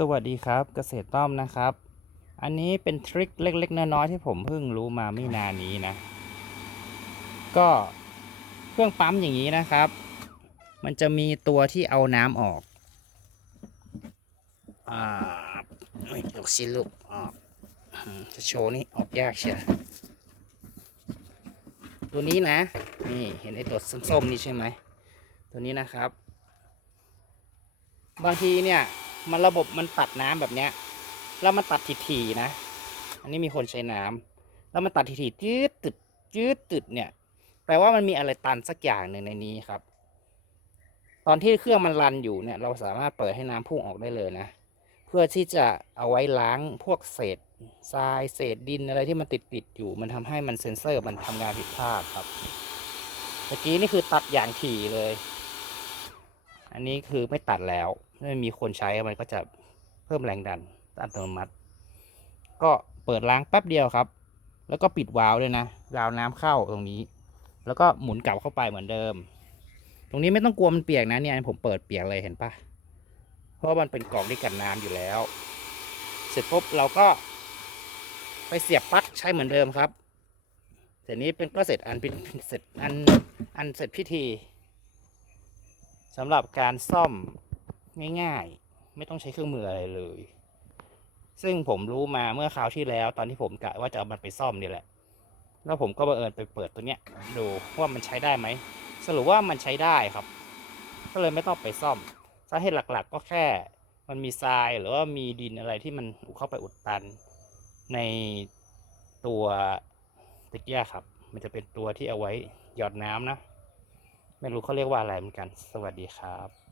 สวัสดีครับเกษตรต้อมนะครับ อันนี้เป็นทริคเล็ก ๆ น้อยๆที่ผมเพิ่งรู้มาไม่นานนี้นะ ก็เครื่องปั๊มอย่างนี้นะครับ มันจะมีตัวที่เอาน้ำออกอ่าเอ้ยยกสิลูกออกจะโชว์นี่ออกยากเชียวตัวนี้นะ นี่เห็นไอ้ตัวส้มๆนี่ใช่ไหมตัวนี้นะครับ บางทีเนี่ย มันระบบมันตัดน้ำแบบเนี้ย แล้วมันตัดถี่ๆนะ อันนี้มีคนใช้น้ำแล้วมันตัดถี่ๆจืดตึดจืดตึดเนี่ย แปลว่ามันมีอะไรตันสักอย่างหนึ่งในนี้ครับ ตอนที่เครื่องมันรันอยู่เนี่ย เราสามารถเปิดให้น้ำพุ่งออกได้เลยนะ เพื่อที่จะเอาไว้ล้างพวกเศษทรายเศษดินอะไรที่มันติดติดอยู่ มันทำให้มันเซ็นเซอร์มันทำงานผิดพลาดครับ เมื่อกี้นี่คือตัดอย่างถี่เลย อันนี้คือไม่ตัดแล้วไม่มีคนใช้มันก็จะเพิ่มแรงดันอัตโนมัติ ก็เปิดล้างแป๊บเดียวครับ แล้วก็ปิดวาล์วด้วยนะวาล์วน้ำเข้าตรงนี้ แล้วก็หมุนกลับเข้าไปเหมือนเดิม ตรงนี้ไม่ต้องกลัวมันเปียกนะเนี่ยผมเปิดเปียกเลยเห็นปะเพราะมันเป็นกล่องที่กันน้ำอยู่แล้ว เสร็จปุ๊บเราก็ ไปเสียบปลั๊กใช้เหมือนเดิมครับเสร็จนี้เป็นก็เสร็จอันเป็นเสร็จอันอันเสร็จพิธี สำหรับการซ่อมง่ายๆ ไม่ต้องใช้เครื่องมืออะไรเลย ซึ่งผมรู้มาเมื่อคราวที่แล้ว ตอนที่ผมกะว่าจะเอามันไปซ่อมนี่แหละ แล้วผมก็บังเอิญไปเปิดตัวเนี้ยดูว่ามันใช้ได้ไหม สรุปว่ามันใช้ได้ครับ ก็เลยไม่ต้องไปซ่อม สาเหตุหลักๆ ก็แค่ มันมีทรายหรือว่ามีดินอะไรที่มันเข้าไปอุดตัน ในตัวตะเกียครับ มันจะเป็นตัวที่เอาไว้หยอดน้ำนะ ไม่รู้เขาเรียกว่าอะไรเหมือนกัน สวัสดีครับ